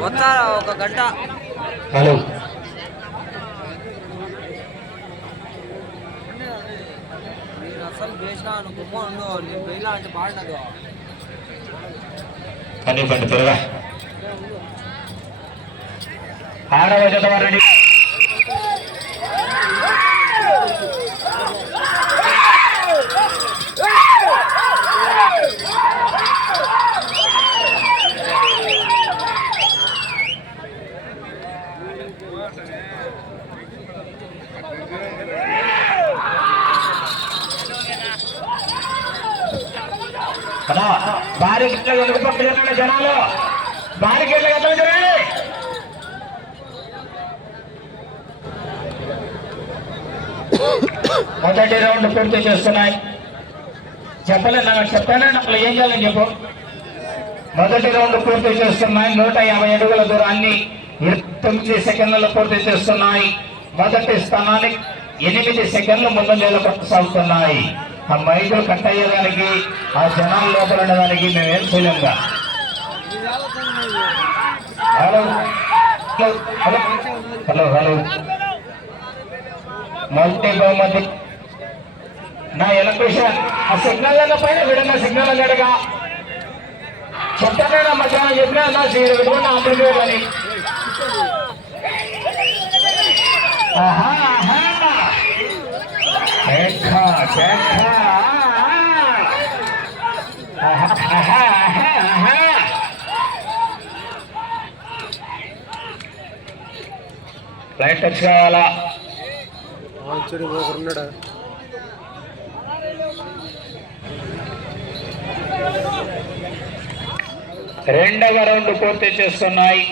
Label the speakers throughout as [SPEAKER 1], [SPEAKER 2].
[SPEAKER 1] వస్తా ఒక గంట.
[SPEAKER 2] హలో. కనిపండి త్వరగా. ఆరవ జత వారిని కదా? భారీ గిట్ల పక్కన జనాలు. భారీ గిట్ల ఎంత జరగాలి మొదటి రౌండ్ పూర్తి చేస్తున్నాయి. చెప్పలేదు నాకు చెప్పానే? నాకు ఏం చేయాలని చెప్పు. మొదటి రౌండ్ పూర్తి చేస్తున్నాయి. నూట యాభై అడుగుల దూరాన్ని తొమ్మిది సెకండ్లలో పూర్తి చేస్తున్నాయి. మొదటి స్థానానికి ఎనిమిది సెకండ్లు ముందంజలో కొనసాగుతున్నాయి ఆ మైకులు కట్ అయ్యేదానికి ఆ జనాల లోపల ఉండడానికి మేము ఏం చేయలేముగా హలో. హలో. Hello hello. మొదటి బహుమతి నా ఎలక్ట్రీషియన్. ఆ సిగ్నల్ లేకపోయినా పైన విడన్న సిగ్నల్ అన్నాడుగా. చెప్తానే మధ్యాహ్నం చెప్పినా నా విడుకున్న ఆపరేటర్ అని ఆహా ఆహా కేక కేక ఆహా ఆహా ఆహా ఆహా లైట్ టచ్ కావాలా? రెండవ రౌండ్ పూర్తి చేస్తున్నాయి.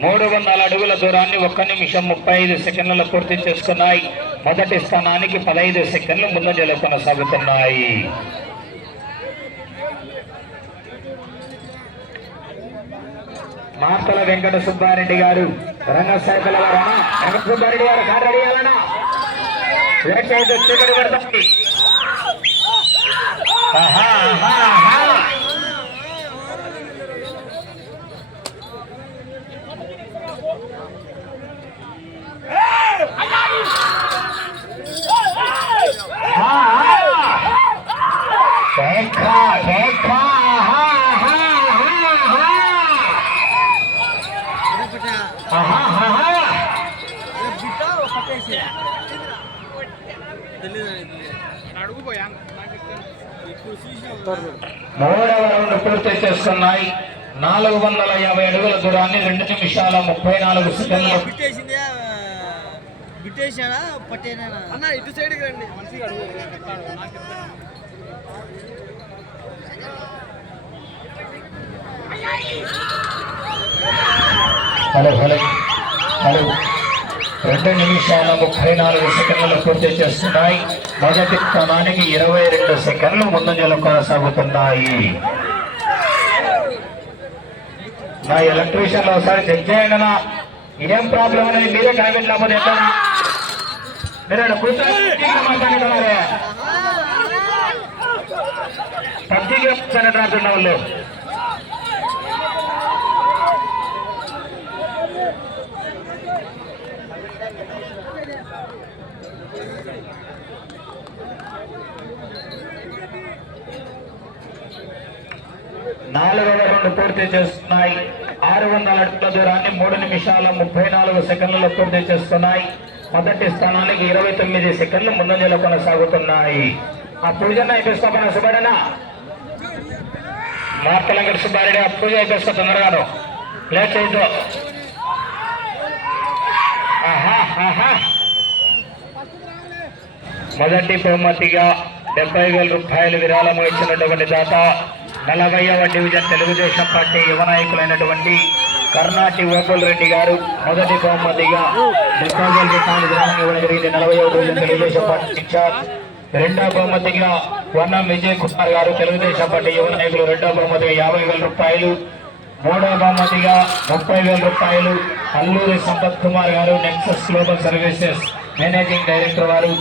[SPEAKER 2] మూడు వందల అడుగుల దూరాన్ని ఒక్క నిమిషం ముప్పై ఐదు సెకండ్లలో పూర్తి చేసుకున్నాయి. మొదటి స్థానానికి పదహైదు సెకండ్లు ముందంజలో కొనసాగుతున్నాయి. మార్తల వెంకట సుబ్బారెడ్డి గారు రంగశాఖల వెంకట సుబ్బారెడ్డి గారు కారు రెడీ లేట్ చీకటి పడుతుంది ఆహా! నాలుగు వందల యాభై అడుగుల దూరాన్ని రెండు నిమిషాల ముప్పై నాలుగు సెకండ్లు.
[SPEAKER 1] Hello hello hello. రెండు
[SPEAKER 2] నిమిషాల ముప్పై నాలుగు సెకండ్లు పూర్తి చేస్తున్నాయి. మొదటి స్థానానికి ఇరవై రెండు సెకండ్లు ముందంజలు కొనసాగుతున్నాయి నా ఎలక్ట్రీషియన్లో ఒకసారి చెక్ చేయండి అన్న. ఇదేం ప్రాబ్లం అనేది మీరే కనిపించలేకపోతే ఎట్లా? మీరు ఆడ కూర్చొని పబ్జీగా వాళ్ళు. నాలుగవ రెండు పూర్తి చేస్తున్నాయి. ఆరు వందల అడుగుల దూరాన్ని మూడు నిమిషాల ముప్పై నాలుగు సెకండ్లలో పూర్తి చేస్తున్నాయి. మొదటి స్థానానికి ఇరవై తొమ్మిది సెకండ్లు ముందంజలో కొనసాగుతున్నాయి. ఆ పూజన అయిపోసుకోపన సుబ్బారెనా మార్తలంగడి సుబ్బారెడ్డి ఆ పూజ అయిపోసుకో తొందరగాను. లేట్ చేయదు మొదటి బహుమతిగా డెబ్బై వేల రూపాయలు విరాళం ఇచ్చినటువంటి దాత నలభైవ డివిజన్ తెలుగుదేశం పార్టీ యువ నాయకులైనటువంటి కర్ణాటి ఓపుల్ రెడ్డి గారు మొదటి బహుమతిగా డెబ్బై వేల ఇవ్వడం జరిగింది. నలభైవ డివిజన్ తెలుగుదేశం పార్టీ ఇచ్చారు రెండో బహుమతిగా వన్నం విజయ్ కుమార్ గారు తెలుగుదేశం పార్టీ యువ నాయకులు రెండో బహుమతిగా యాభై వేల రూపాయలు. మూడో బహుమతిగా ముప్పై వేల రూపాయలు. Alluri Sampath Kumar garu Nexus Global Services managing director వారు.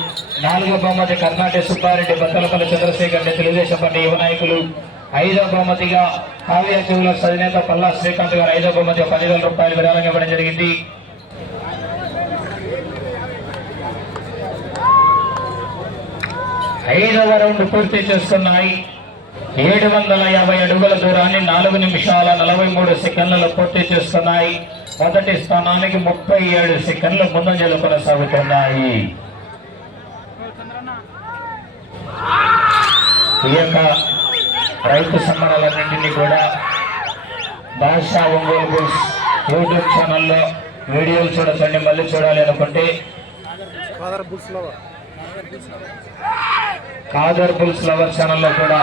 [SPEAKER 2] నాలుగో బహుమతి కర్ణాటక సుబ్బారెడ్డి బత్తలపల్లి చంద్రశేఖర్ రెడ్డి తెలుగుదేశం పార్టీ యువ నాయకులు. ఐదో బహుమతిగా కావ్య చెవుల అధినేత పల్లా శ్రీకాంత్ గారు ఐదో బహుమతిగా పదివేల రూపాయలు విరాళంగా ఇవ్వడం జరిగింది. ఐదవ రౌండ్ పూర్తి చేస్తున్నాయి. ఏడు వందల యాభై అడుగుల దూరాన్ని నాలుగు నిమిషాల నలభై మూడు సెకండ్లలో పూర్తి చేస్తున్నాయి. మొదటి స్థానానికి ముప్పై ఏడు సెకండ్లు ముందంజలు కొనసాగుతున్నాయి. ఈ యొక్క రైతు సంబరాలన్నింటినీ కూడా భాషా ఒంగోలు బుల్స్ యూట్యూబ్ ఛానల్లో వీడియోలు చూడకండి మళ్ళీ చూడాలి అనుకుంటే కాదర్ బుల్స్ లవర్ ఛానల్లో కూడా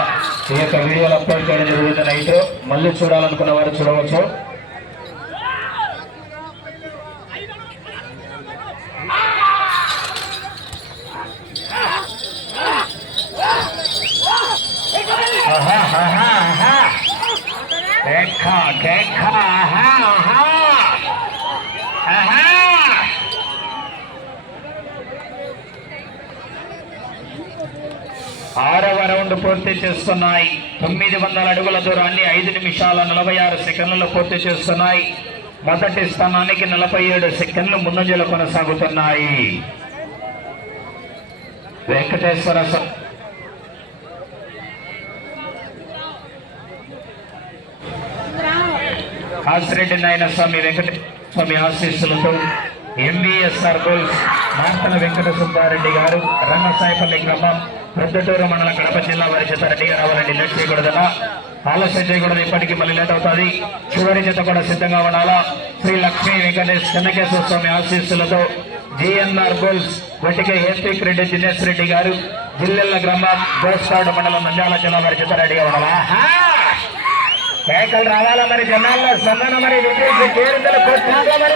[SPEAKER 2] ఈ యొక్క వీడియోలు అప్లోడ్ చేయడం జరుగుతుంది నైట్. మళ్ళీ చూడాలనుకున్న వారు చూడవచ్చు ఆహా, ఆహా, ఆహా. కేక, కేక, ఆహా, ఆహా. ఆహా. ఆరవ రౌండ్ పూర్తి చేస్తున్నాయి తొమ్మిది వందల అడుగుల దూరాన్ని ఐదు నిమిషాల నలభై ఆరు సెకండ్లు పూర్తి చేస్తున్నాయి మొదటి స్థానానికి నలభై ఏడు సెకండ్లు ముందంజలు కొనసాగుతున్నాయి వెంకటేశ్వర కాసిరెడ్డి నాయన స్వామి వెంకట స్వామి ఆశీస్సులతో ఎంబీఎస్ఆర్ గోల్స్ మాంతల వెంకట సుబ్బారెడ్డి గారు రంగసాయపల్లి గ్రామం ప్రొద్దుటూరు మండలం కడప జిల్లా వారి చేత రెడ్డిగా రావాలండి. లేట్ చేయకూడదా ఆలస్యం చేయకూడదు. ఇప్పటికీ మళ్ళీ లేట్ అవుతుంది. చివరి చేత కూడా సిద్ధంగా ఉండాలా? శ్రీ లక్ష్మీ వెంకటేష్ చెన్నకేశ్వర స్వామి ఆశీస్సులతో జిఎన్ఆర్ గోల్స్ వెంటకే ఏపీక్ రెడ్డి దినేష్ రెడ్డి గారు జిల్లెల్ల గ్రామం గోస్పాడు మండలం నంద్యాల జిల్లా వారి చేత రెడ్డిగా ఉండాలా? కేకలు రావాలా మరి జనాల్లో? స్పందన మరి విజయ్ కేరింతలు కొట్టాలా మరి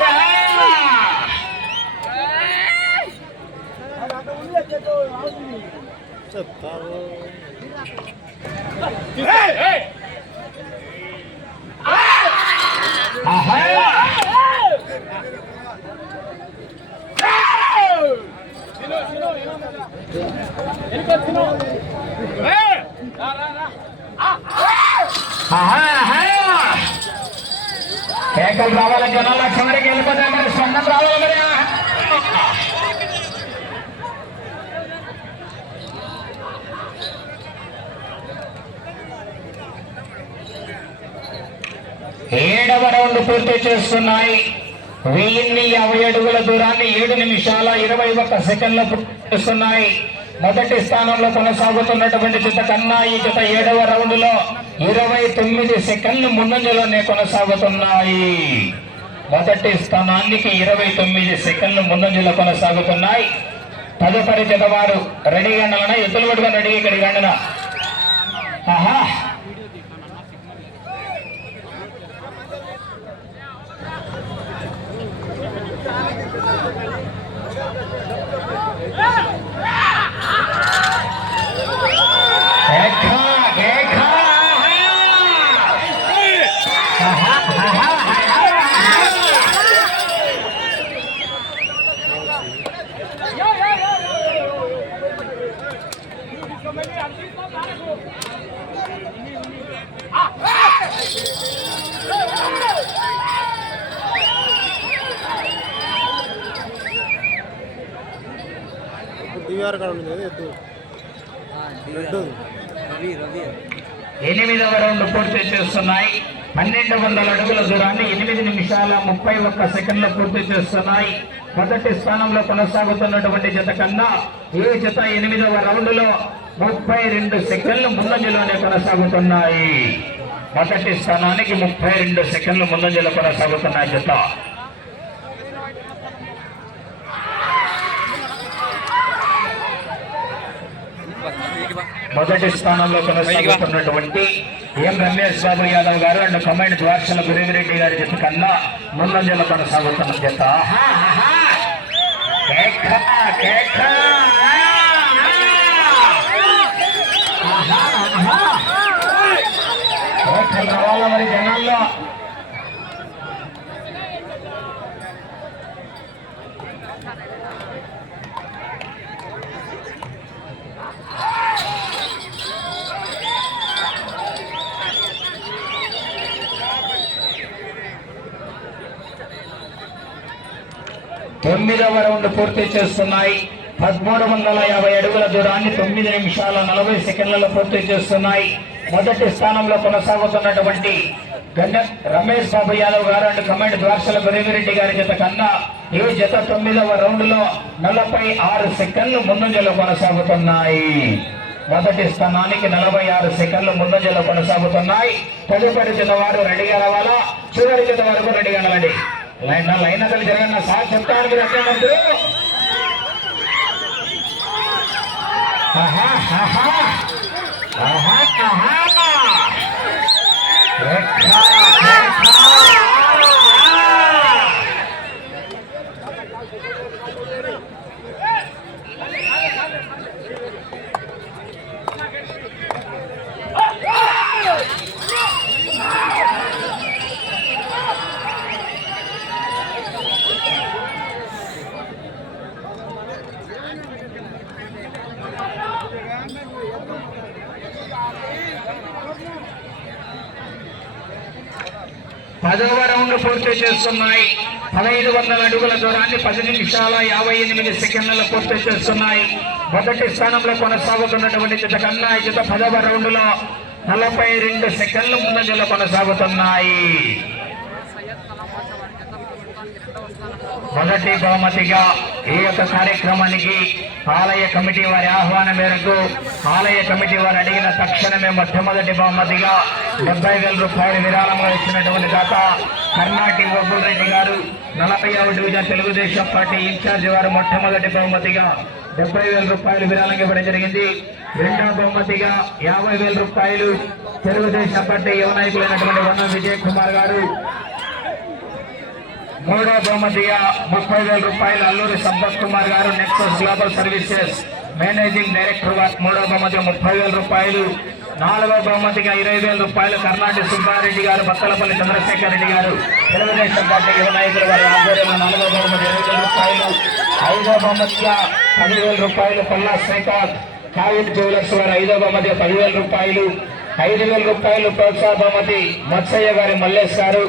[SPEAKER 2] ఆ! ఆహా! ఆహా! ఆహా! కేకలు రావాలా జనాల్లో చివరికి వెళ్ళిపోతే మరి స్పందన రావాలి మరి ఆహా! ఏడవ రౌండ్ పూర్తి చేస్తున్నాయి. వెయ్యిన్ని యాభై అడుగుల దూరాన్ని ఏడు నిమిషాల ఇరవై ఒక్క సెకండ్ల పుట్టిస్తున్నాయి మొదటి స్థానంలో కొనసాగుతున్నటువంటి జత కన్నా ఈ జత ఏడవ రౌండ్లో ఇరవై తొమ్మిది సెకండ్లు ముందంజలోనే కొనసాగుతున్నాయి. మొదటి స్థానానికి ఇరవై తొమ్మిది సెకండ్లు ముందంజలో కొనసాగుతున్నాయి. తదుపరి జత వారు రెడీగా ఉండాలన్నా ఎద్దులు పట్టుకొని రెడీ ఇక్కడికి ఆహా! Yeah! yeah. పూర్తి చేస్తున్నాయి. పన్నెండు వందల అడుగుల దూరాన్ని ఎనిమిది నిమిషాల ముప్పై ఒక్క సెకండ్లు పూర్తి చేస్తున్నాయి. మొదటి స్థానంలో కొనసాగుతున్నటువంటి జత కన్నా ఈ జత ఎనిమిదవ రౌండ్లో ముప్పై రెండు సెకండ్లు ముందంజలోనే కొనసాగుతున్నాయి. మొదటి స్థానానికి ముప్పై రెండు సెకండ్లు ముందంజలో కొనసాగుతున్నాయి జత. మొదటి స్థానంలో కొనసాగుతున్నటువంటి ఎం రమేష్ బాబు యాదవ్ గారు అండ్ కమాండ్ ద్వార్షల గురేవిరెడ్డి గారి జత కన్నా ముందంజలో కొనసాగుతున్న జత. ఆహా, మరి జనాల్లో. తొమ్మిదవ రౌండ్ పూర్తి చేస్తున్నాయి. పదమూడు వందల యాభై అడుగుల దూరాన్ని తొమ్మిది నిమిషాల నలభై సెకండ్లలో పూర్తి చేస్తున్నాయి. మొదటి స్థానంలో కొనసాగుతున్నటువంటి గండ రమేష్ బాబు యాదవ్ గారు అండ్ కమాండ్ ద్వార్సల గురేవిరెడ్డి గారి జత కన్నా ఈ జత తొమ్మిదవ రౌండ్లో నలభై ఆరు సెకండ్లు ముందంజలో కొనసాగుతున్నాయి. మొదటి స్థానానికి నలభై ఆరు సెకండ్లు ముందంజలో కొనసాగుతున్నాయి. తదుపరి జత వారు రెడీగా రావాలా చివరి జత వరకు రెడీగా నిలవండి లైన్ లైన్ అసలు జరగన్న సార్ చెప్తాను మీరు ఎట్లా మంత్రులు ఆహా, ఆహా. ఆహా, ఆహా. రెక్క, రెక్క. పదవ రౌండ్ పూర్తి చేస్తున్నాయి. పదహైదు వందల అడుగుల దూరాన్ని పది నిమిషాల యాభై ఎనిమిది సెకండ్లలో పూర్తి చేస్తున్నాయి. మొదటి స్థానంలో కొనసాగుతున్నటువంటి జత కన్నా జత పదవ రౌండ్లో నలభై రెండు సెకండ్లు ముందంజలో కొనసాగుతున్నాయి. మొదటి బహుమతిగా ఈ యొక్క కార్యక్రమానికి ఆలయ కమిటీ వారి ఆహ్వానం మేరకు ఆలయ కమిటీ వారు అడిగిన తక్షణమే మొట్టమొదటి బహుమతిగా డెబ్బై వేల రూపాయలు విరాళంగా ఇచ్చినటువంటి దాత కర్ణాటి ఒబ్బుల్ రెడ్డి గారు. నలభై డివిజన్ తెలుగుదేశం పార్టీ ఇన్ఛార్జ్ వారు మొట్టమొదటి బహుమతిగా డెబ్బై వేల రూపాయలు విరాళంగా ఇవ్వడం జరిగింది. రెండవ బహుమతిగా యాభై వేల రూపాయలు తెలుగుదేశం పార్టీ యువ నాయకులైనటువంటి వన విజయ్ కుమార్ గారు మూడో బహుమతిగా ముప్పై వేల రూపాయలు Alluri Sampath Kumar garu Nexus Global Services managing director garu మూడో బహుమతిగా ముప్పై వేల రూపాయలు. నాలుగో బహుమతిగా ఇరవై వేల రూపాయలు కర్ణాటక సుబ్బారెడ్డి గారు బత్తలపల్లి చంద్రశేఖర్ రెడ్డి గారు. తెలుగుదేశం పార్టీ యువ నాయకులు వారి ఆధ్వర్యంలో నాలుగో బహుమతి ఇరవై వేల రూపాయలు. ఐదో బహుమతిగా పదివేల రూపాయలు పల్లా శ్రీకాంత్. కావిడ్ జ్యువెలర్స్ వారు ఐదో బహుమతిగా పదివేల రూపాయలు. ఐదు వేల రూపాయలు ప్రోత్సాహమతి మత్స్య మత్సయ్య గారి మల్లేష్ గారు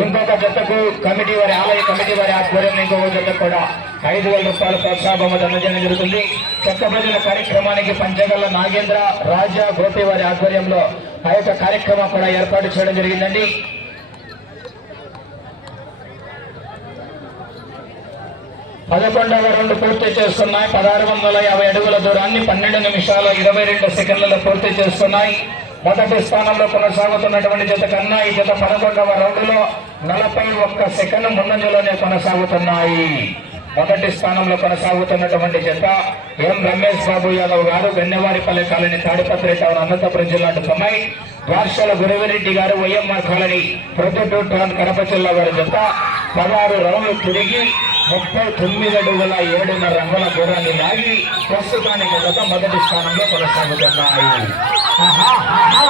[SPEAKER 2] ఇంకొక జతకు కమిటీ వారి ఆలయ కమిటీ వారి ఆధ్వర్యంలో ఇంకొక జత కూడా ఐదు వేల రూపాయల ప్రోత్సాహమతి అందజేయడం జరుగుతుంది. చెక్క ప్రజల కార్యక్రమానికి పంచగల్ల నాగేంద్ర రాజా గోపి వారి ఆధ్వర్యంలో ఆ యొక్క కార్యక్రమం కూడా ఏర్పాటు చేయడం జరిగిందండి. పదకొండవ రెండు పూర్తి చేస్తున్నాయి. పదహారు వందల యాభై అడుగుల దూరాన్ని పన్నెండు నిమిషాల ఇరవై రెండు సెకండ్లలో పూర్తి చేస్తున్నాయి. మొదటి స్థానంలో కొనసాగుతున్నటువంటి జత కన్నా ఈ జత పదకొండవ రౌండ్లో నలభై ఒక్క సెకండ్ ముందంజలోనే కొనసాగుతున్నాయి. మొదటి స్థానంలో కొనసాగుతున్నటువంటి జత ఎం రమేష్ బాబు యాదవ్ గారు వెన్నెవారిపల్లి కాలనీ తాడిపత్రి టౌన్ అనంతపురం జిల్లా కమై రాష్ట్రాల Guravireddy garu YMR colony Proddatur town Kadapa జిల్లా వారి జత పదహారు రౌండ్లు తిరిగి ముప్పై తొమ్మిది అడుగుల ఏడున్నర రంగుల దూరాన్ని లాగి ప్రస్తుతానికి జత మొదటి స్థానంలో కొనసాగుతున్నాయి. ఆహా, ఆహా.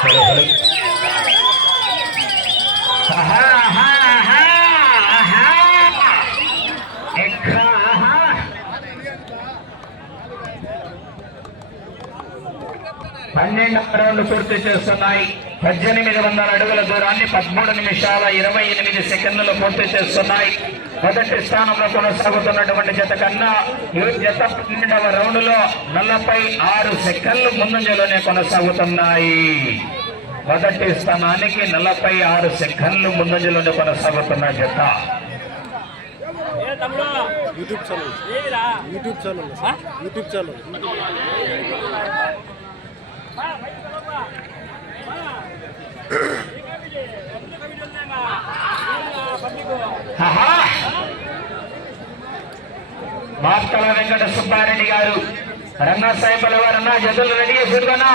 [SPEAKER 2] Hello, hello. ఆహా, ఆహా, ఆహా, ఆహా. ఎక్కడ, ఆహా. పన్నెండు రౌండ్లు పూర్తి చేస్తున్నాయి పద్దెనిమిది వందల అడుగుల దూరాన్ని పదమూడు నిమిషాల ఇరవై ఎనిమిది సెకండ్లు పూర్తి చేస్తున్నాయి. మొదటి స్థానంలో కొనసాగుతున్నటువంటి జత కన్నా ఈ జత పన్నెండవ రౌండ్లో నలభై ఆరు సెకండ్లు ముందంజలోనే కొనసాగుతున్నాయి. మొదటి స్థానానికి నలభై ఆరు సెకండ్లు ముందంజలోనే కొనసాగుతున్న జత.
[SPEAKER 3] YouTube channel. YouTube channel. YouTube
[SPEAKER 2] channel. Maskala Venkata Subbareddy garu Ranga Saibala వారన్నా జతలు రెడీ చేసుకున్నా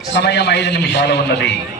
[SPEAKER 2] Sama yang lain ini misalnya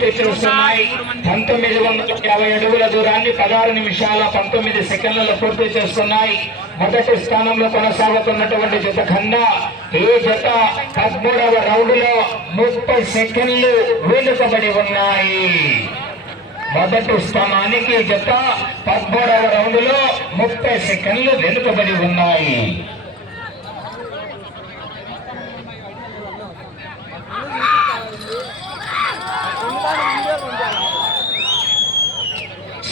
[SPEAKER 2] పూర్తి పంతొమ్మిది వందల యాభై అడుగుల దూరాన్ని పదహారు నిమిషాల పంతొమ్మిది సెకండ్లలో పూర్తి చేస్తున్నాయి. మొదటి స్థానంలో కొనసాగుతున్నటువంటి జత కన్నా ఈ జత పదమూడవ రౌండ్లో ముప్పై సెకండ్లు వెనుకబడి ఉన్నాయి. మొదటి స్థానానికి జత పదమూడవ రౌండ్లో ముప్పై సెకండ్లు వెనుకబడి ఉన్నాయి.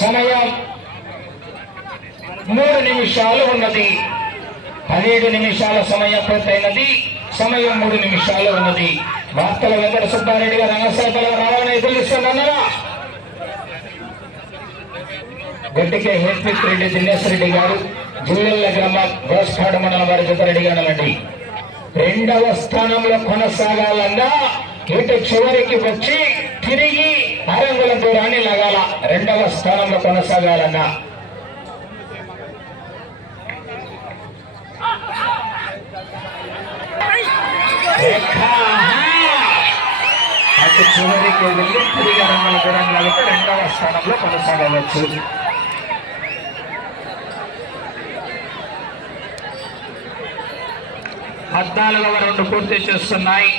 [SPEAKER 2] సమయం మూడు నిమిషాలు ఉన్నది. పదిహేడు నిమిషాల సమయం పూర్తయినది. సమయం మూడు నిమిషాలు ఉన్నది. వార్తల వెంకట సుబ్బారెడ్డి గారు రంగశాఖలో రావాలని ఎదురుస్తున్నారా గట్టికే హేత్విక్ రెడ్డి దినేష్ రెడ్డి గారు జిల్లెల్ల గ్రామ గోస్పాడు మండలం వారి జతరెడ్డి గారు ఉండాలండి రెండవ స్థానంలో కొనసాగాలన్నా ఇటు చివరికి వచ్చి తిరిగి అరంగుల దూరాన్ని లాగాల రెండవ స్థానంలో కొనసాగాలన్నా. అటు చివరికి వెళ్ళి తిరిగి లాగితే రెండవ స్థానంలో కొనసాగవచ్చు పద్నాలుగవ రెండు పూర్తి చేస్తున్నాయి.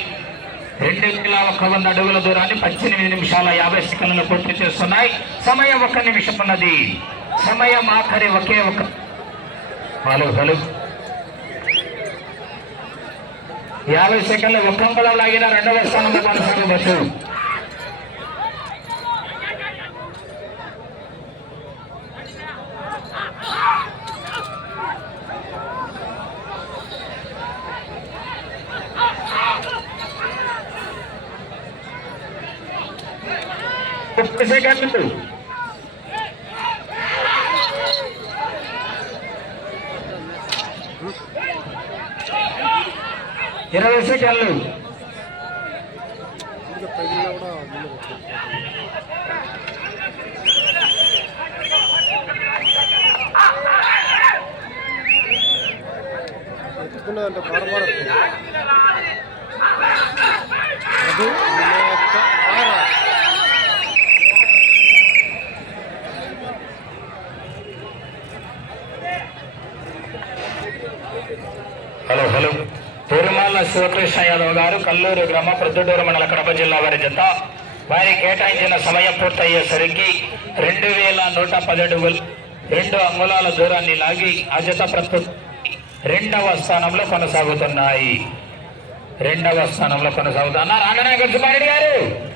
[SPEAKER 2] రెండు వేల ఒక వంద అడుగుల దూరాన్ని పద్దెనిమిది నిమిషాల యాభై సెకండ్లు పూర్తి చేస్తున్నాయి. సమయం ఒక నిమిషం ఉన్నది. సమయం ఆఖరి ఒకే ఒక హలో హలో. యాభై సెకండ్లు ఒక్క లాగిన రెండవ స్థానంలో కొనసాగవచ్చు ముప్పై సెకండ్లు ఇరవై సెకండ్లు
[SPEAKER 3] ఇంకా తగిలినా ఎత్తుకున్నదంటే
[SPEAKER 2] హలో హలో. తిరుమల శివకృష్ణ యాదవ్ గారు కల్లూరు గ్రామ ప్రొద్దుటూరు మండల కడప జిల్లా వారి జత వారి కేటాయించిన సమయం పూర్తయ్యేసరికి రెండు వేల నూట పదడుగులు రెండు అంగుళాల దూరాన్ని లాగి ఆ జత ప్రస్తు రెండవ స్థానంలో కొనసాగుతున్నాయి. రెండవ స్థానంలో కొనసాగుతున్నారు. ఆంజనేయ గారు!